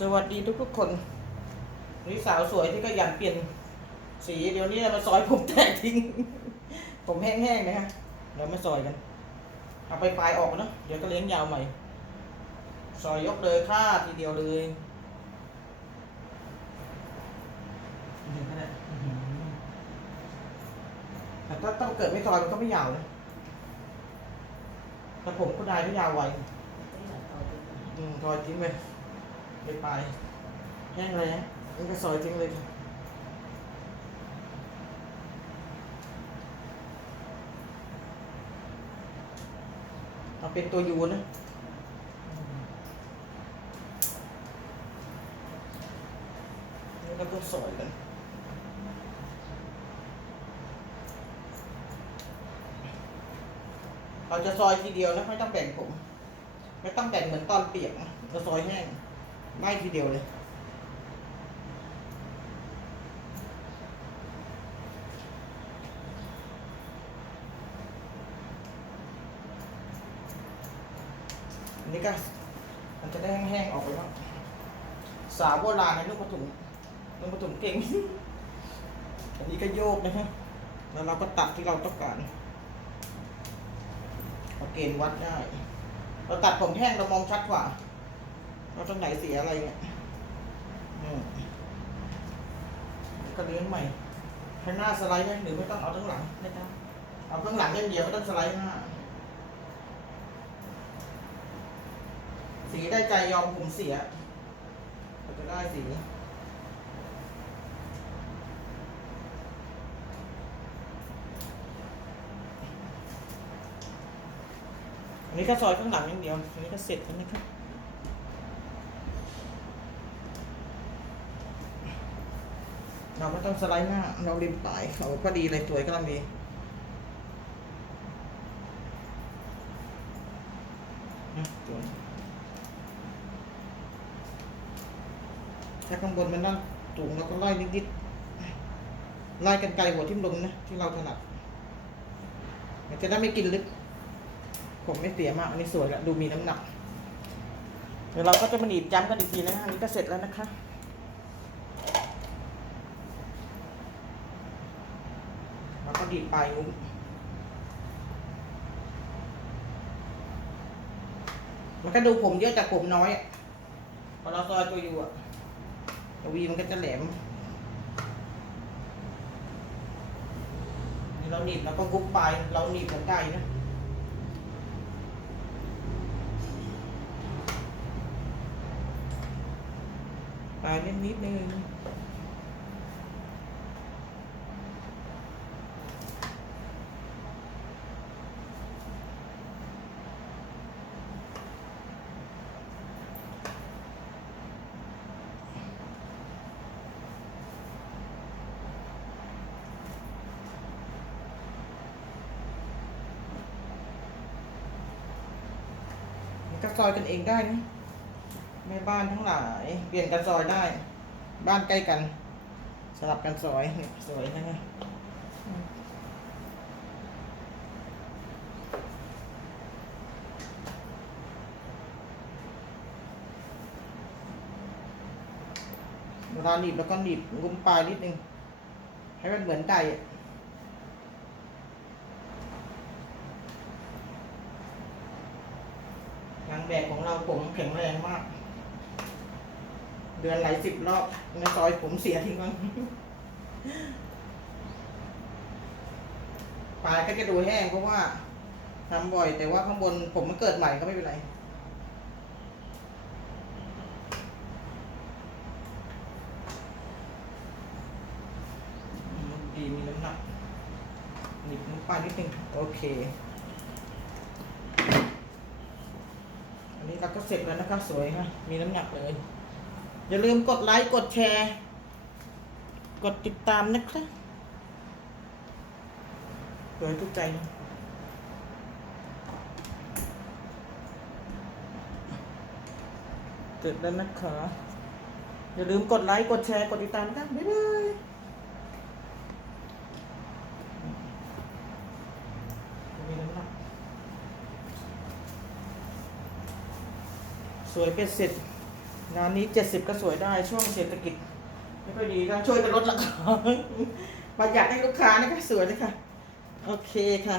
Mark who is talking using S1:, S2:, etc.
S1: สวัสดีทุกทุกๆคนนี่สาวสวยที่ก็ยันเปลี่ยนสี เดี๋ยวนี้มาซอยผมแตกทิ้ง ผมแห้งๆนะคะเดี๋ยวมาซอยกัน เอาไปปลายออกเนาะเดี๋ยวก็เลี้ยงยาวใหม่ ซอยยกเลยค่าทีเดียวเลยอื้อหือขนาดอื้อหือแต่ถ้าต้องเกิดไม่ซอยมันก็ไม่ยาวนะแต่ผมก็ได้ไม่ยาวไวอืมซอยทิ้งไป ไปไปแห้งเลยนะนี่ก็ซอยทิ้งเลยเอาเป็นตัวยูนะนี่ก็ต้องซอยกันเราจะซอยทีเดียวนะไม่ต้องแบ่งผม ไม่ต้องแบ่งเหมือนตอนเปียกนะเราซอยแห้ง ไม่ทีเดียวเลย อันนี้ก็มันจะได้แห้งๆออกไปบ้างสาวโบราณในลูกกระถุงลูกกระถุงเก่ง อันนี้ก็โยกนะฮะ แล้วเราก็ตัดที่เราต้องการเอาเกณฑ์วัดได้ เราตัดผมแห้งเรามองชัดกว่า เราตรงไหนเสียอะไรเนี่ยอืมก็เลี้ยงใหม่ให้หน้าสไลด์ไหมหรือไม่ต้องเอาทั้งหลัง
S2: ไม่ต้อง
S1: เอาข้างหลังอย่างเดียวไม่ต้องสไลด์หน้าสีได้ใจยอมผมเสียเราจะได้สีอันนี้ก็ซอยข้างหลังอย่างเดียวอันนี้ก็เสร็จแล้วนะครับ เราไม่ต้องสไลด์หน้า เราริมปลายเขาพอดีเลยสวยก็ลังดีนะสวยถ้าข้างบนมันนั่นสูงแล้วก็ไล่นิดๆไล่กันไกลหัวทิ่มลงนะ ที่เราถนัดมันจะได้ไม่กินลึก ผมไม่เสียมากอันนี้สวยล้วดูมีน้ำหนัก เดี๋ยวเราก็จะมาหนีบจ้ำกันอีกทีนะคะอันนี้ก็เสร็จแล้วนะคะ แล้วก็ ดีดปลายงุ้มมันก็ดูผมเยอะแต่ผมน้อยอะพอเราซอยตัวอยู่อะตัววีมันก็จะแหลมนี่เราหนีบแล้วก็กุ๊บไป เราหนีบกับไก่นะปลายนิดนิดนึง มันก็ซอยกันเองได้นะแม่บ้านทั้งหลาย เปลี่ยนกันซอยได้ บ้านใกล้กันสลับกันซอยสวยนะเนี่ยเวลาหนีบแล้วก็หนีบงุ้มปลายนิดนึง ให้มันเหมือนไก่อะนาง แบบของเราผมแข็งแรงมาก เดือนหลายสิบรอบในซอยผมเสียทิ้งมั้งปลายก็จะดูแห้งเพราะว่าทำบ่อย แต่ว่าข้างบนผมมันเกิดใหม่ก็ไม่เป็นไรดีมีน้ำหนักหนิบน้ำปลานิดนึงโอเค นี้เราก็เสร็จแล้วนะครับสวยค่ะมีน้ำหนักเลย อย่าลืมกดไลค์กดแชร์ กดติดตามนะครับสวยทุกใจเสร็จแล้วนะคะอย่าลืมกดไลค์กดแชร์กดติดตามนะครับบ๊ายบายมีน้ำหนักส วยเป็นเสร็จงานนี้เจ็ดสิบก็สวยได้ช่วงเศรษฐกิจ ไม่ค่อยดีก็ช่วยกันลดราคาประหยัดให้ลูกค้านะคะสวยเลยค่ะ โอเคค่ะ